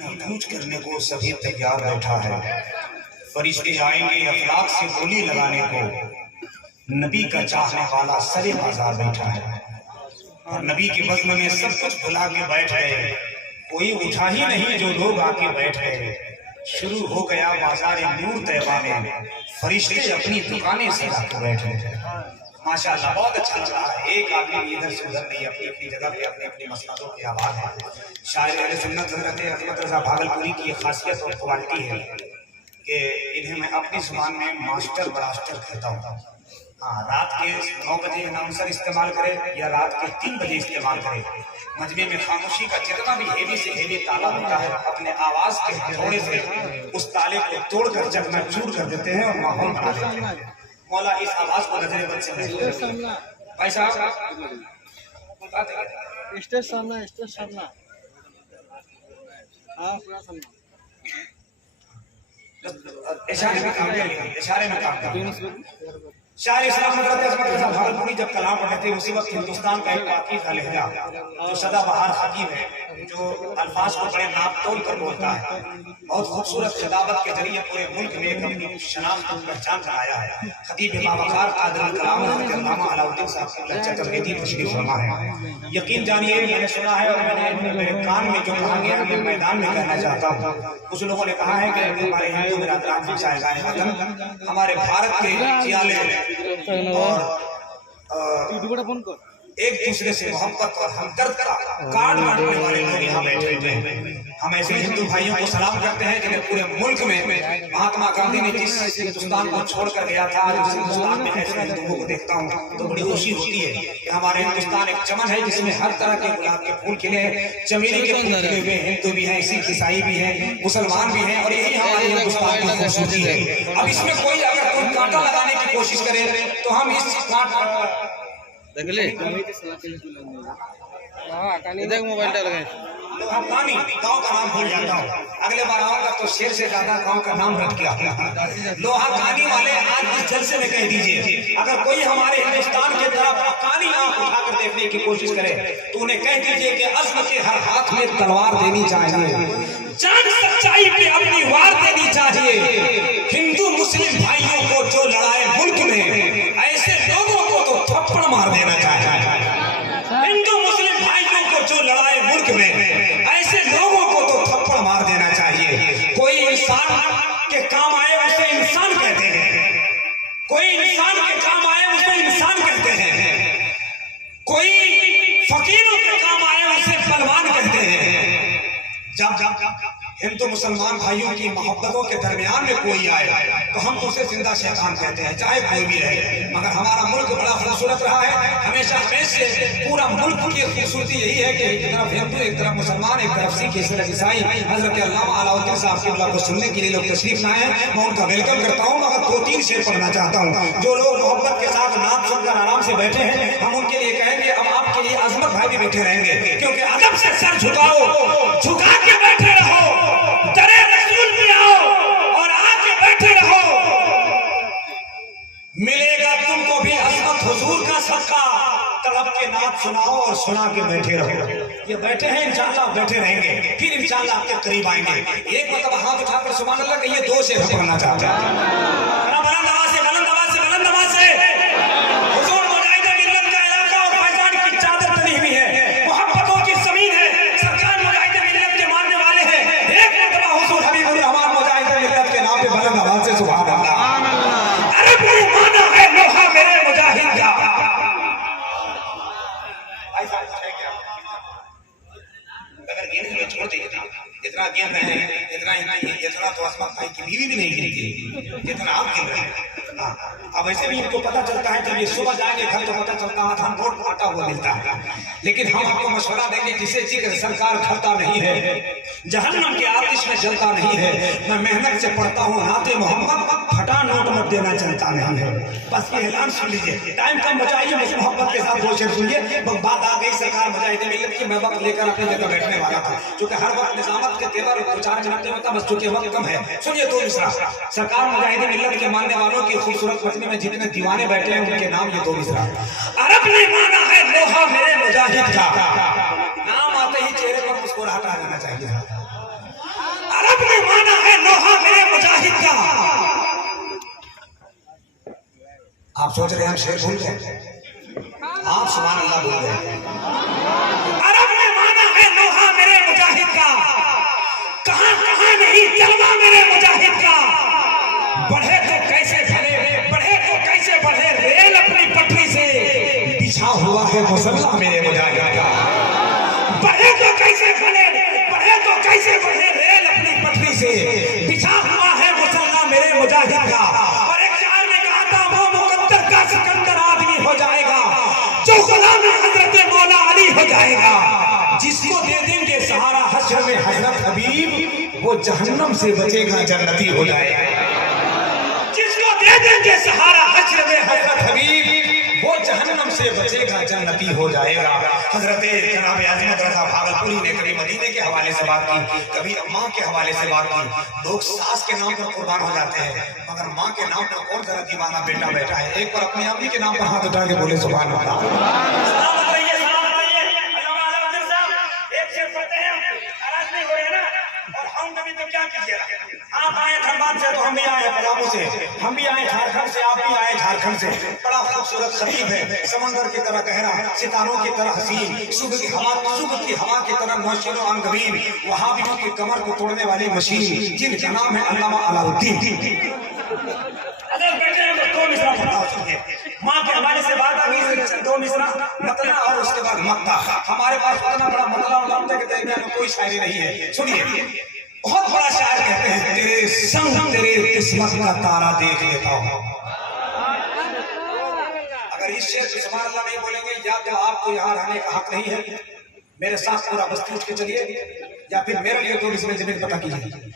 कूच करने को सभी तैयार बैठा है। फरिश्ते आएंगे अखलाक से बोली लगाने को। नबी का चाहने वाला सरे बाजार बैठा है और नबी के बज़्म में सब कुछ भुला के बैठ गए। कोई उठा ही नहीं जो लोग आके बैठ गए। शुरू हो गया बाजार नूर तैबा में, फरिश्ते अपनी दुकानें सजा के बैठ गए। माशाअल्लाह बहुत अच्छा लग रहा है। एक आदमी भी इधर से उधर नहीं, अपनी अपनी जगह पे अपने अपने मसलों की आवाज़ है। शायर अहले सुन्नत हज़रत अहमद रज़ा भागलपुरी की एक खासियत और क्वालिटी है कि इन्हें मैं अपनी जुबान में मास्टर ब्लास्टर कहता हूँ। हाँ, रात के 9 बजे अनाउंसर इस्तेमाल करे या रात के 3 बजे इस्तेमाल करे, मजमे में खामोशी का जितना भी हेवी से हेवी ताला होता है, अपने आवाज़ के हथौड़े से उस ताले को तोड़कर चकनाचूर कर देते हैं और माहौल बना देते हैं। मौला इस आवाज को नजर बद से भाई साहब स्टेज सामना हाँ पूरा सामना इशारे में काम करें, इशारे में काम करें। शायर इस्लाम हज़रत अहमद रज़ा भागलपुरी जब कलाम पढ़े थे उसी वक्त हिंदुस्तान का एक पाकीज़ा लहजा जो सदाबहार हकीम है, जो अल्फाज को बड़े नाप तोल कर बोलता है, बहुत खूबसूरत खिताबत के जरिए पूरे मुल्क में एक अपनी शनाख्त को पहचान बनाया है। खतीब बावकार कादिर कलाम हज़रत अल्लामा अलाउद्दीन साहब की लेक्चर तबरीदी तशरीफ फरमा है। यकीन जानिए मैंने सुना है और मैंने मेरे कान में जो कहा गया मैं मैदान में कहना चाहता हूँ। कुछ लोगों ने कहा है कि हमारे हिंदू बिरादरान की शायरान वतन हमारे भारत के जियाले और एक दूसरे से मोहब्बत और हमदर्द का कार्ड बांटने वाले लोग यहाँ बैठे हुए हैं। हम ऐसे हिंदू भाइयों को सलाम करते हैं जिन्हें पूरे मुल्क में महात्मा गांधी ने जिस हिंदुस्तान को छोड़कर गया था, जिस हिंदुस्तान में ऐसे हिंदुओं को देखता हूँ तो बड़ी खुशी होती है कि हमारे हिंदुस्तान एक चमन है जिसमें हर तरह के गुलाब के फूल खिले, चमेली के फूल खिले हुए। हिंदू भी हैं, सिख ईसाई भी हैं, मुसलमान भी हैं और यही हमारे हिंदुस्तान की खूबसूरती है। अब इसमें कोई अगर कोई कांटा लगाने की कोशिश करे तो हम इस कांटा देख मोबाइल डाल गए लोहाकानी गांव का नाम भूल जाता हूँ, अगले बार आऊंगा तो शेर से ज्यादा गांव का नाम रख के आऊंगा। लोहाकानी वाले आज इस जलसे में कह दीजिए अगर कोई हमारे हिंदुस्तान के तरफ हकानी आंख उठाकर देखने की कोशिश करे तो उन्हें कह दीजिए कि अज़्म के हर हाथ में तलवार देनी चाहिए, जान सच्चाई पे अपनी वार देनी चाहिए। हिंदू मुस्लिम भाइयों को जो लड़ाए मुल्क में ऐसे लोगों को तो थप्पड़ मार देना चाहिए। हिंदू मुस्लिम भाइयों को जो लड़ाए मुल्क में ऐसे लोगों को तो थप्पड़ मार देना चाहिए। कोई इंसान के काम आए उसे इंसान कहते हैं, कोई इंसान के काम आए उसे इंसान कहते हैं, कोई फकीरों के काम आए उसे पहलवान कहते हैं। जब हिंदू मुसलमान भाइयों की मोहब्बतों के दरमियान में कोई आए तो हम उसे जिंदा शैतान कहते हैं, चाहे कोई भी रहे। मगर हमारा मुल्क बड़ा खूबसूरत रहा है हमेशा से पूरा मुल्क की खूबसूरती यही है कि एक तरफ हिंदू, एक तरफ मुसलमान, एक तरफ सिख, एक तरफ ईसाई। हज़रत अल्लामा अलाउद्दीन साहब की को सुनने के लिए लोग तशरीफ लाए हैं, मैं उनका वेलकम करता हूँ। मगर 2-3 शेर पढ़ना चाहता हूँ। जो लोग मोहब्बत के साथ नाम सुनकर आराम से बैठे हैं हम उनके लिए कहेंगे अब आपके लिए अजमत भाई भी बैठे रहेंगे, क्योंकि अदब से सर झुकाओ, झुका के बैठे रहो, दरे रसूल में आओ और आके बैठे रहो, मिलेगा तुमको भी अज़मत हुजूर का सदका। तड़प के नात सुनाओ और सुना के बैठे रहो। ये बैठे हैं इंशाअल्लाह बैठे रहेंगे, फिर इंशाअल्लाह आपके करीब आएंगे। एक मतलब हाथ उठाकर सुभान अल्लाह कहिए, 2 शेर पढ़ना चाहते हैं। बुलंद आवाज से, बुलंद आवाज से, बुलंद आवाज से। हुजूर मुजाहिद मिल्लत का इलाका और फैजान की चादर तनी हुई है, मोहब्बतों की ज़मीन है, सरकार मुजाहिद मिल्लत के मानने वाले हैं। एक मतलब हुजूर हबीबुर रहमान मुजाहिद मिल्लत के नाम पे बुलंद आवाज से सुभान अल्लाह। अरे कोई माना है लोहा मेरे मुजाहिद का। अगर गेंद छोड़ देगा इतना गेंद है, इतना तो अज़मत भाई की बीवी भी नहीं गिनती जितना आप गिन रहे हैं। अब ऐसे भी इनको पता चलता है जब ये सुबह जाएंगे घर तो पता चलता है धान रोड काटा हुआ मिलता है। लेकिन हम आपको मशवरा देंगे जिसे जिक्र सरकार करता नहीं है, जहन्नम के आतिश में जलता नहीं है। मैं मेहनत से पढ़ता हूँ नाते मोहम्मद, फटा नोट मत देना चाहता नहीं है। बस ये ऐलान सुन लीजिए, टाइम कम बचाइए, मुझे मोहब्बत के साथ 2 शेर सुनिए। बात आ गई सरकार मुजाहिद मिल्लत की, मैं वक्त लेकर अपनी जगह बैठने वाला था, क्योंकि हर वक्त निजामत के तेवर 2-4 मिनट में होता, बस चूंकि वक्त कम है। सुनिए 2 मिसरा। सरकार मुजाहिद मिल्लत के मानने वालों की खूबसूरत मजमे में जितने दीवाने बैठे हैं उनके नाम ये 2 मिसरा। अरब ने माना है लोहा मेरे मुजाहिद का, नाम आते ही चेहरे पर मुस्कुराहट आ जाना चाहिए। अरब ने माना है लोहा मेरे मुजाहिद का। आप सोच रहे हैं हम शेर भूल गए, आप सुभान अल्लाह बोल रहे हैं। अरब ने माना है लोहा मेरे मुजाहिद का, कहां कहां नहीं जलवा मेरे मुजाहिद का। बढ़े तो कैसे बढ़े, बढ़े तो कैसे बढ़े, रेल अपनी पटरी से बिछा हुआ है मुसल्ला मेरे मुजाहिद का। बढ़े तो कैसे बढ़े, बढ़े तो कैसे बढ़े, रेल अपनी पटरी से बिछा हुआ है मुसल्ला मेरे मुजाहिद का। और एक शायर ने कहा था वो मुकद्दर का सिकंदर आदमी हो जाएगा जो गुलाम हजरत मौला अली हो जाएगा। जिसको दे देंगे सहारा हश्र में हजरत हबीब, वो जहन्नम से बचेगा जन्नती हो जाएगा। जिसको दे देंगे सहारा हश्र में हजरत हबीब, वो जहन्नम से बचेगा जन्नती हो जाएगा। हजरत जनाब अजमत रजा भागलपुरी ने कभी मदीने के हवाले से बात की, कभी माँ के हवाले से बात की। लोग सास के नाम पर कुर्बान हो जाते हैं, मगर माँ के नाम पर कौन सा दीवाना बेटा बैठा है। एक बार अपनी अम्मी के नाम पर हाथ उठा के बोले सुभान अल्लाह। आप आए धनबाद से तो हम भी आए पलामू से, हम भी आए झारखंड से, आप भी आए झारखंड से। बड़ा खूबसूरत खतीब है, समंदर की तरह गहरा, सितारों की तरह हसीन, सुबह की हवा की तरह नौशीनो अंगवीन, वहाबियों की कमर को तोड़ने वाली मशीन, जिनका नाम है अल्लामा अलाउद्दीन। दो मिसरा माँ के हवाले से बात आ गई, दो मिसरा मतला और उसके बाद मक्ता। हमारे पास इतना बड़ा मतला और मक्ता के दरमियान कोई शायरी नहीं है। सुनिए, बहुत बड़ा शायर कहते हैं, तेरे संग तेरे किस्मत का तारा देख लेता हूँ। अगर इस शेर को सुभान अल्लाह नहीं बोलेंगे, या तो आपको यहाँ रहने का हक नहीं है, मेरे साथ पूरा बस्ती उठ के चलिए, या फिर मेरे लिए तो इसमें जमीन पता कीजिए।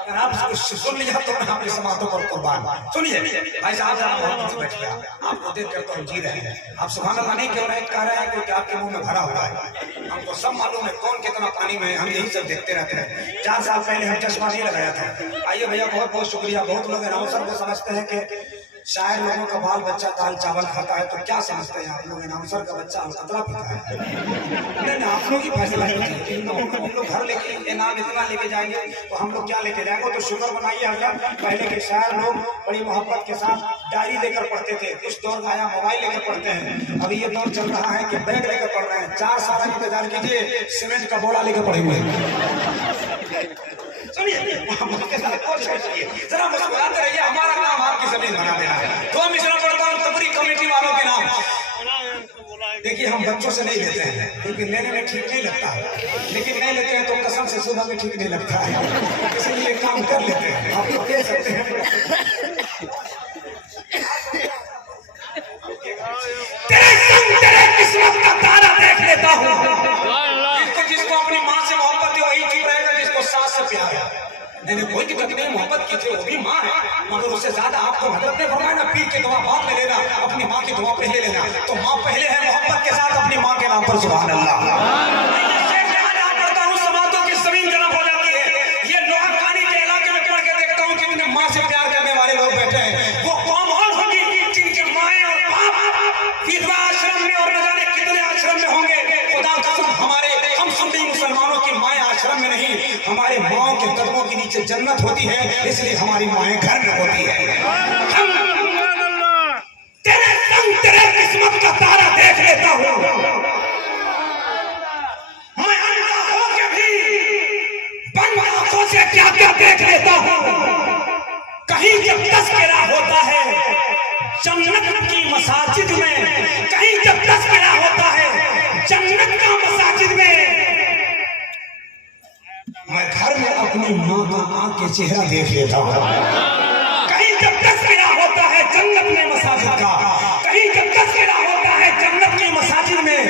अगर आप इसको सुन लिया तो मैं आपके समातों पर कुर्बान। सुनिए भाई साहब, आप बैठ गया, आपको देख कर तो हम जी रहे हैं। आप सुभान अल्लाह नहीं कह रहे हैं, कह रहे हैं क्योंकि आपके मुंह में भरा हुआ है। हमको सब मालूम है कौन कितना पानी में है, हम यही सब देखते रहते हैं। 4 साल पहले हम चश्मा नहीं लगाया था। आइए भैया, बहुत बहुत शुक्रिया। बहुत लोग अनाउंसर को समझते हैं कि शायर लोगों का बाल बच्चा दाल चावल खाता है, तो क्या समझते हैं आप लोग अनाउंसर का बच्चा अलकतरा पीता है? नहीं, आप लोग ही फैसला कीजिए। हम लोग घर लेके इनाम इतना लेके जाएंगे तो हम लोग क्या लेके जाएंगे? तो शुक्र बनाइए हजरत, पहले के शायर लोग बड़ी मोहब्बत के साथ डायरी लेकर पढ़ते थे। इस दौर आया मोबाइल लेकर पढ़ते हैं। अभी ये दौर चल रहा है कि बैग लेकर पढ़ रहे हैं। 4 साल इंतजार कीजिए, सीमेंट का बोरा लेकर पढ़ेंगे। सुनिए, जरा मुस्कुराते रहिए, हमारा नाम आपकी जमीन बना देना है। तो हम इसरा पढ़ता हूँ तबरी कमेटी वालों के नाम। देखिए, हम बच्चों से नहीं लेते हैं क्योंकि लेने में ठीक नहीं लगता है, लेकिन नहीं लेते हैं तो कसम से सुबह में ठीक नहीं लगता है, इसलिए काम कर लेते हैं। आप लोग कह सकते हैं तेरे संग तेरे किस्मत का तारा देख लेता हूँ। जिसको अपनी माँ से मोहब्बत है वही ठीक रहेगा, जिसको सास से प्यार है। नहीं, कोई दिक्कत नहीं, मोहब्बत कीजिए, वो भी माँ है, मगर उससे ज्यादा आपको हजरत ने फरमाया ना, पीर की दुआ बाद में लेना, अपनी माँ की दुआ पहले लेना। तो माँ पहले है, मोहब्बत के साथ अपनी माँ के नाम पर सुभान अल्लाह। पढ़ता हूँ समातों की जमीन जनाब हो जाती है। ये लोहा कानी के इलाके में पढ़ के देखता हूँ कि अपने माँ से प्यार करने वाले लोग बैठे हैं। वो कौम और होगी जिनकी माएँ और बाप विधवा आश्रम में और न जाने कितने आश्रम में होंगे। खुदा कसम, हमारे हम सुन्नी मुसलमानों की माएँ आश्रम में नहीं, हमारे माओ के कदमों के नीचे जन्नत होती है, इसलिए हमारी माएँ घर में होती है। तेरे संग तेरे किस्मत का तारा देख लेता हूँ, मैं अंधा होके भी बंद आंखों से क्या क्या देख लेता हूँ। कहीं जब तस्करा होता है जन्नत की मसाजिद में, कहीं जब तस्करा होता है जन्नत का मसाजिद में, मैं घर में अपनी माँ का आँख के चेहरा देख लेता हूँ। कहीं जब तस्करा होता है जन्नत में मसाजिद का, कहीं जब तस्करा होता है जन्नत की मसाजिद में,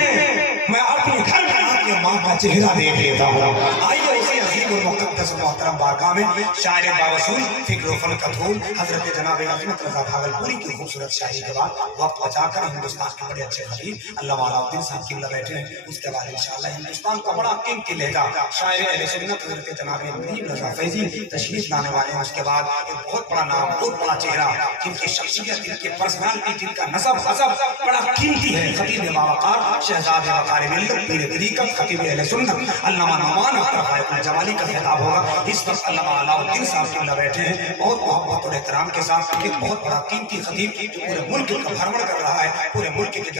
मैं अपने घर में आके माँ का चेहरा देख लेता हूँ। आइए उसी अजीम और मुक़द्दस मोहतरम बारगाह में शायर बावसूल फिक्र फन कथूल हजरत जनाब अजमत रजा भागलपुरी की खूबसूरत शायरी के बाद वक्त बचाकर हिंदुस्तान के बड़े अच्छे खतीब अल्लामा अलाउद्दीन साहब किबला बैठे हैं। उसके बाद इंशाअल्लाह हिंदुस्तान का बड़ा कीमती लहजा शायर अहले सुन्नत हजरत जनाब मुनीब रजा फैजी तशरीफ लाने वाले हैं। उसके बाद एक बहुत बड़ा नाम, बहुत बड़ा चेहरा, जिनकी शख्सियत, जिनकी पर्सनालिटी, जिनका नसब हसब बड़ा कीमती है, खतीब बावकार शहजादे वकार मिल्लत पीर तरीक़त खतीब अहले सुन्नत अल्लामा नौमान अख्तर जमाली का खिताब हो होगा। इस वक्त अल्लामा अलाउद्दीन साहब किबला बैठे हैं, बहुत मोहब्बत और एहतराम के साथ। एक बहुत बड़ा कीमती खतीब जो पूरे मुल्क का भ्रमण कर रहा है, पूरे मुल्क के